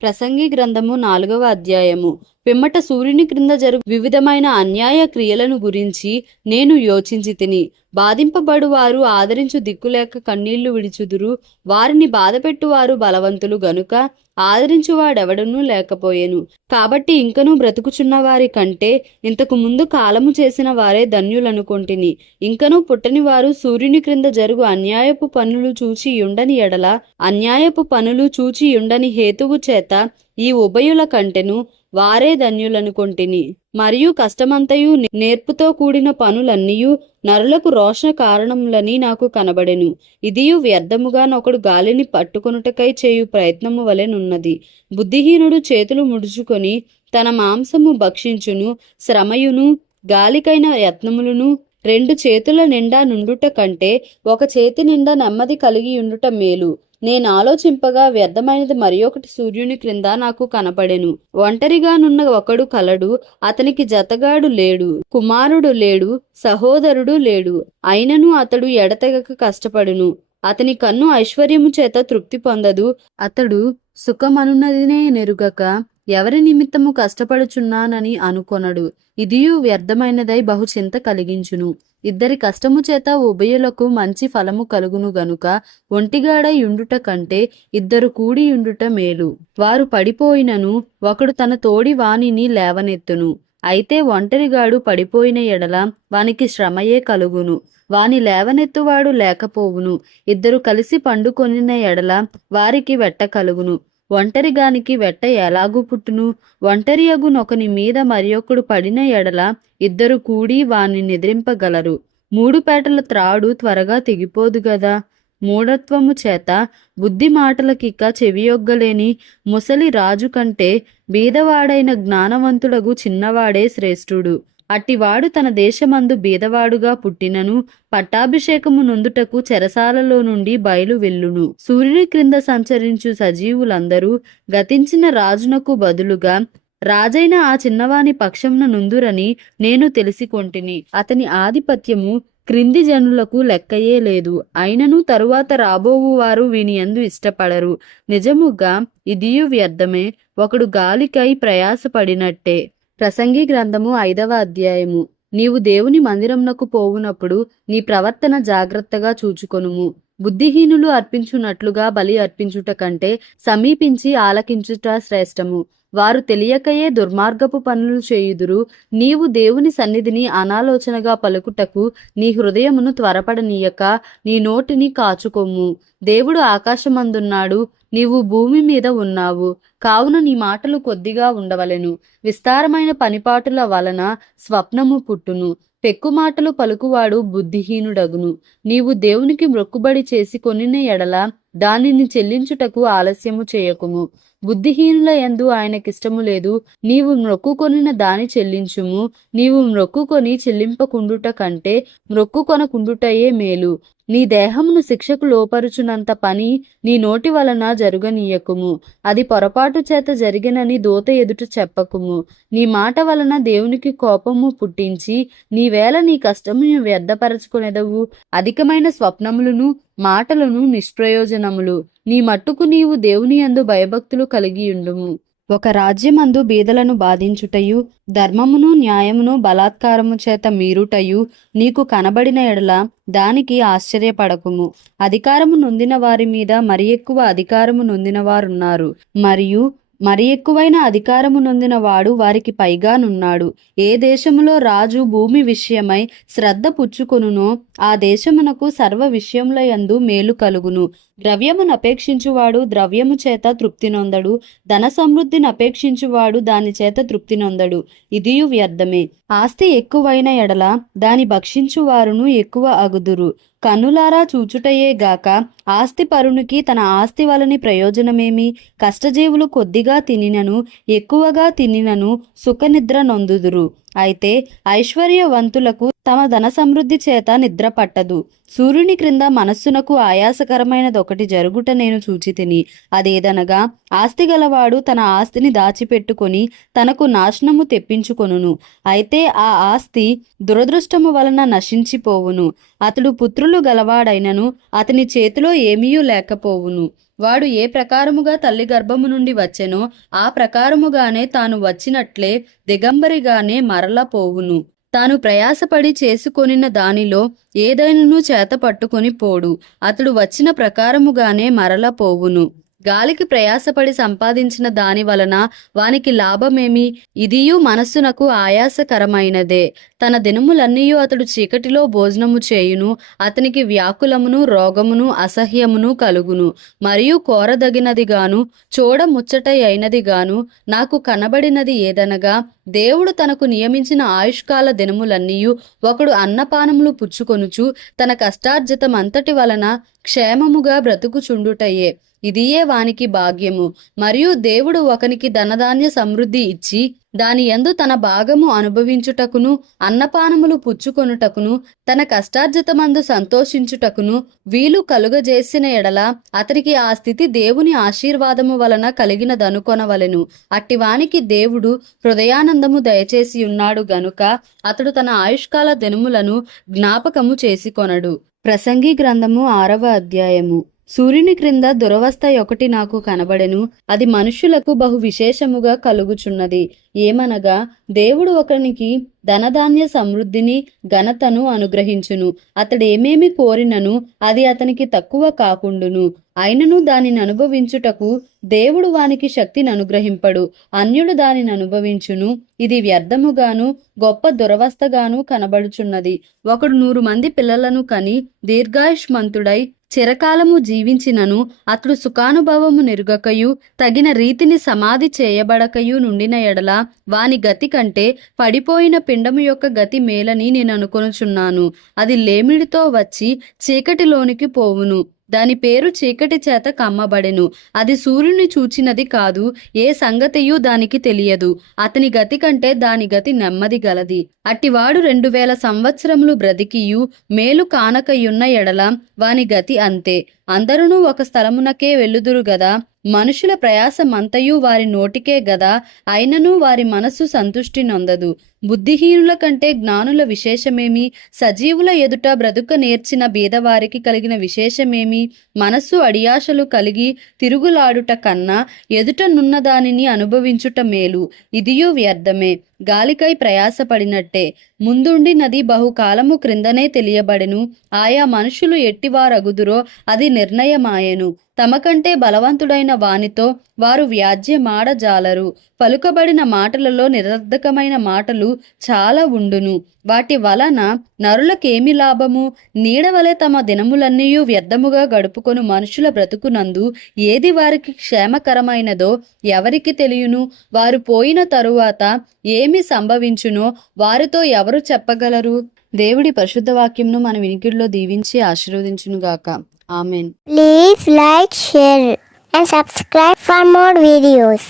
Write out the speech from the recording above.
ప్రసంగి గ్రంథము 4వ అధ్యాయము. పిమ్మట సూర్యుని క్రింద జరుగు వివిధమైన అన్యాయ క్రియలను గురించి నేను యోచించి తిని, బాధింపబడువారు ఆదరించు దిక్కులేక కన్నీళ్లు విడిచుదురు, వారిని బాధపెట్టువారు బలవంతులు గనుక ఆదరించువాడెవడనూ లేకపోయెను. కాబట్టి ఇంకనూ బ్రతుకుచున్న వారి కంటే ఇంతకు ముందు కాలము చేసిన వారే ధన్యులనుకొంటిని. ఇంకనూ పుట్టని వారు సూర్యుని క్రింద జరుగు అన్యాయపు పనులు చూచి యుండని ఎడల, అన్యాయపు పనులు చూచి యుండని హేతువు చేత ఈ ఉభయుల కంటెను వారే ధన్యులనుకొంటిని. మరియు కష్టమంతయు నేర్పుతో కూడిన పనులన్నీయు నరులకు రోషణ కారణములని నాకు కనబడెను. ఇదియు వ్యర్థముగా నొకడు గాలిని పట్టుకొనుటకై చేయు ప్రయత్నము వలెనున్నది. బుద్ధిహీనుడు చేతులు ముడుచుకొని తన మాంసము భక్షించును. శ్రమయును గాలికైన యత్నములను రెండు చేతుల నిండా నుండుట కంటే ఒక చేతి నిండా నెమ్మది కలిగి ఉండుట మేలు. నేను ఆలోచింపగా వ్యర్థమైనది మరి ఒకటి సూర్యుని క్రింద నాకు కనపడెను. ఒంటరిగానున్న ఒకడు కలడు, అతనికి జతగాడు లేడు, కుమారుడు లేడు, సహోదరుడు లేడు. అయినను అతడు ఎడతెగక కష్టపడును. అతని కన్ను ఐశ్వర్యము చేత తృప్తి పొందదు. అతడు సుఖమనున్నదినే నెరుగక ఎవరి నిమిత్తము కష్టపడుచున్నానని అనుకొనడు. ఇదియు వ్యర్థమైనదై బహు చింత కలిగించును. ఇద్దరి కష్టము చేత ఉభయులకు మంచి ఫలము కలుగును గనుక ఒంటిగాడై యుండుట కంటే ఇద్దరు కూడి యుండుట మేలు. వారు పడిపోయినను ఒకడు తన తోడి వానిని లేవనెత్తును. అయితే ఒంటరిగాడు పడిపోయిన ఎడల వానికి శ్రమయే కలుగును, వాని లేవనెత్తువాడు లేకపోవును. ఇద్దరు కలిసి పండుకొనిన ఎడల వారికి వెట్ట కలుగును. ఒంటరిగానికి వెట్ట ఎలాగూ పుట్టును? ఒంటరియగు నొకని మీద మరియొకడు పడిన ఎడల ఇద్దరు కూడి వాని నిద్రింపగలరు. 3 పేటల త్రాడు త్వరగా తెగిపోదు గదా. మూఢత్వము చేత బుద్ధి మాటలకిక్క చెవియొగ్గలేని ముసలి రాజు కంటే బీదవాడైన జ్ఞానవంతుడగు చిన్నవాడే శ్రేష్ఠుడు. అట్టివాడు తన దేశమందు బీదవాడుగా పుట్టినను పట్టాభిషేకము నొందుటకు చెరసాలలో నుండి బయలు వెళ్ళును. సూర్యుని క్రింద సంచరించు సజీవులందరూ గతించిన రాజునకు బదులుగా రాజైన ఆ చిన్నవాని పక్షమున నుందురని నేను తెలిసికొంటిని. అతని ఆధిపత్యము క్రింది జనులకు లెక్కయే లేదు. అయినను తరువాత రాబోవు వారు వీనియందు ఇష్టపడరు. నిజముగా ఇదియు వ్యర్థమే, ఒకడు గాలికై ప్రయాసపడినట్టే. ప్రసంగి గ్రంథము 5వ అధ్యాయము. నీవు దేవుని మందిరమునకు పోవునప్పుడు నీ ప్రవర్తన జాగ్రత్తగా చూచుకొనుము. బుద్ధిహీనులు అర్పించున్నట్లుగా బలి అర్పించుట కంటే సమీపించి ఆలకించుట శ్రేష్టము. వారు తెలియకయే దుర్మార్గపు పనులు చేయుదురు. నీవు దేవుని సన్నిధిని అనాలోచనగా పలుకుటకు నీ హృదయమును త్వరపడనీయక నీ నోటిని కాచుకొమ్ము. దేవుడు ఆకాశమందున్నాడు, నీవు భూమి మీద ఉన్నావు. కావున నీ మాటలు కొద్దిగా ఉండవలెను. విస్తారమైన పనిపాటుల వలన స్వప్నము పుట్టును. పెక్కు మాటలు పలుకువాడు బుద్ధిహీనుడగును. నీవు దేవునికి మ్రొక్కుబడి చేసి కొనిన ఎడల దానిని చెల్లించుటకు ఆలస్యము చేయకుము. బుద్ధిహీనుల యందు ఆయనకిష్టము లేదు. నీవు మ్రొక్కుకొనిన దాని చెల్లించుము. నీవు మ్రొక్కుకొని చెల్లింపకుండుట కంటే మ్రొక్కుకొనకుండుటయే మేలు. నీ దేహమును శిక్షకు లోపరుచునంత పని నీ నోటి వలన జరుగనీయకుము. అది పొరపాటు చేత జరిగినని దూత ఎదుట చెప్పకుము. నీ మాట వలన దేవునికి కోపము పుట్టించి నీవేళ నీ కష్టమును వ్యర్థపరచుకొనెదవు. అధికమైన స్వప్నములను మాటలను నిష్ప్రయోజనములు. నీ మట్టుకు నీవు దేవుని యందు భయభక్తులు కలిగియుండుము. ఒక రాజ్యమందు బీదలను బాధించుటయు ధర్మమును న్యాయమును బలాత్కారము చేత మీరుటయు నీకు కనబడిన ఎడల దానికి ఆశ్చర్యపడకుము. అధికారము నొందిన వారి మీద మరి ఎక్కువ అధికారము నొందిన వారున్నారు, మరియు మరి ఎక్కువైన అధికారము నొందిన వాడు వారికి పైగానున్నాడు. ఏ దేశములో రాజు భూమి విషయమై శ్రద్ధ పుచ్చుకొనునో ఆ దేశమునకు సర్వ విషయముల యందు మేలు కలుగును. ద్రవ్యమును అపేక్షించువాడు ద్రవ్యము చేత తృప్తి నొందడు, ధన సమృద్ధిని అపేక్షించువాడు దాని చేత తృప్తి నొందడు. ఇదియు వ్యర్థమే. ఆస్తి ఎక్కువైన ఎడల దాని భక్షించువారును ఎక్కువ అగుదురు. కన్నులారా చూచుటయే గాక ఆస్తి పరునికి తన ఆస్తి వలని ప్రయోజనమేమి? కష్టజీవులు కొద్దిగా తినినను ఎక్కువగా తినినను సుఖనిద్ర నొందుదురు. అయితే ఐశ్వర్యవంతులకు తమ ధన సమృద్ధి చేత నిద్ర పట్టదు. సూర్యుని క్రింద మనస్సునకు ఆయాసకరమైనదొకటి జరుగుట నేను చూచితిని. అదేదనగా ఆస్తి గలవాడు తన ఆస్తిని దాచిపెట్టుకొని తనకు నాశనము తెప్పించుకొనును. అయితే ఆ ఆస్తి దురదృష్టము వలన నశించిపోవును. అతడు పుత్రులు గలవాడైనను అతని చేతిలో ఏమీయూ లేకపోవును. వాడు ఏ ప్రకారముగా తల్లి గర్భము నుండి వచ్చెనో ఆ ప్రకారముగానే తాను వచ్చినట్లే దిగంబరిగానే మరల పోవును. తాను ప్రయాసపడి చేసుకొనిన దానిలో ఏదైనను చేత పట్టుకొని పోడు. అతడు వచ్చిన ప్రకారముగానే మరల పోవును. గాలికి ప్రయాసపడి సంపాదించిన దాని వలన వానికి లాభమేమి? ఇదియు మనస్సునకు ఆయాసకరమైనదే. తన దినములన్నీయు అతడు చీకటిలో భోజనము చేయును. అతనికి వ్యాకులమును రోగమును అసహ్యమును కలుగును. మరియు కోరదగినదిగాను చూడముచ్చటైనదిగాను నాకు కనబడినది ఏదనగా, దేవుడు తనకు నియమించిన ఆయుష్కాల దినములన్నీయు ఒకడు అన్నపానములు పుచ్చుకొనుచు తన కష్టార్జితమంతటి వలన క్షేమముగా బ్రతుకుచుండుటయే. ఇదియే వానికి భాగ్యము. మరియు దేవుడు ఒకనికి ధనధాన్య సమృద్ధి ఇచ్చి దాని యందు తన భాగము అనుభవించుటకును అన్నపానములు పుచ్చుకొనుటకును తన కష్టార్జితమందు సంతోషించుటకును వీలు కలుగజేసిన ఎడల అతనికి ఆ స్థితి దేవుని ఆశీర్వాదము వలన కలిగినదనుకొనవలెను. అట్టివానికి దేవుడు హృదయానందము దయచేసి ఉన్నాడు గనుక అతడు తన ఆయుష్కాల దినములను జ్ఞాపకము చేసుకొనడు. ప్రసంగి గ్రంథము 6వ అధ్యాయము. సూర్యుని క్రింద దురవస్థ ఒకటి నాకు కనబడెను. అది మనుష్యులకు బహు విశేషముగా కలుగుచున్నది. ఏమనగా, దేవుడు ఒకనికి ధనధాన్య సమృద్ధిని ఘనతను అనుగ్రహించును. అతడేమేమి కోరినను అది అతనికి తక్కువ కాకుండును. అయినను దానిని అనుభవించుటకు దేవుడు వానికి శక్తిని అనుగ్రహింపడు. అన్యుడు దానిని అనుభవించును. ఇది వ్యర్థముగాను గొప్ప దురవస్థగాను కనబడుచున్నది. ఒకడు 100 మంది పిల్లలను కని దీర్ఘాయుష్మంతుడై చిరకాలము జీవించినను అతడు సుఖానుభవము నెరుగకయు తగిన రీతిని సమాధి చేయబడకయు నుండిన ఎడల వాని గతి కంటే పడిపోయిన పిండము యొక్క గతి మేలని నేను అనుకొనుచున్నాను. అది లేమిడితో వచ్చి చీకటిలోనికి పోవును. దాని పేరు చీకటి చేత కమ్మబడెను. అది సూర్యుని చూచినది కాదు, ఏ సంగతియు దానికి తెలియదు. అతని గతి కంటే దాని గతి నెమ్మది గలది. అట్టివాడు 2000 సంవత్సరములు బ్రతికియు మేలు కానకయున్న ఎడల వాని గతి అంతే. అందరూ ఒక స్థలమునకే వెళ్ళుదురు గదా. మనుషుల ప్రయాసమంతయు వారి నోటికే గదా. అయినను వారి మనస్సు సంతుష్టి నొందదు. బుద్ధిహీనుల కంటే జ్ఞానుల విశేషమేమి? సజీవుల ఎదుట బ్రతుక నేర్చిన బీదవారికి కలిగిన విశేషమేమి? మనస్సు అడియాశలు కలిగి తిరుగులాడుట కన్నా ఎదుట నున్న దానిని అనుభవించుట మేలు. ఇదియు వ్యర్థమే, గాలికై ప్రయాసపడినట్టే. ముందుండి నది బహుకాలము క్రిందనే తెలియబడెను. ఆయా మనుషులు ఎట్టివారగుదురో అది నిర్ణయమాయెను. తమకంటే బలవంతుడైన వానితో వారు వ్యాజ్యమాడజాలరు. పలుకబడిన మాటలలో నిరర్ధకమైన మాటలు చాలా ఉండును. వాటి వలన నరులకేమి లాభము? నీడవలె తమ దినములన్నీయు వ్యర్థముగా గడుపుకొను మనుషుల బ్రతుకునందు ఏది వారికి క్షేమకరమైనదో ఎవరికి తెలియను? వారు పోయిన తరువాత ఏమి సంభవించునో వారితో ఎవరు చెప్పగలరు? దేవుడి పరిశుద్ధ వాక్యంను మన వినికిడిలో దీవించి ఆశీర్వదించునుగాక. Amen. Please like, share and subscribe for more videos.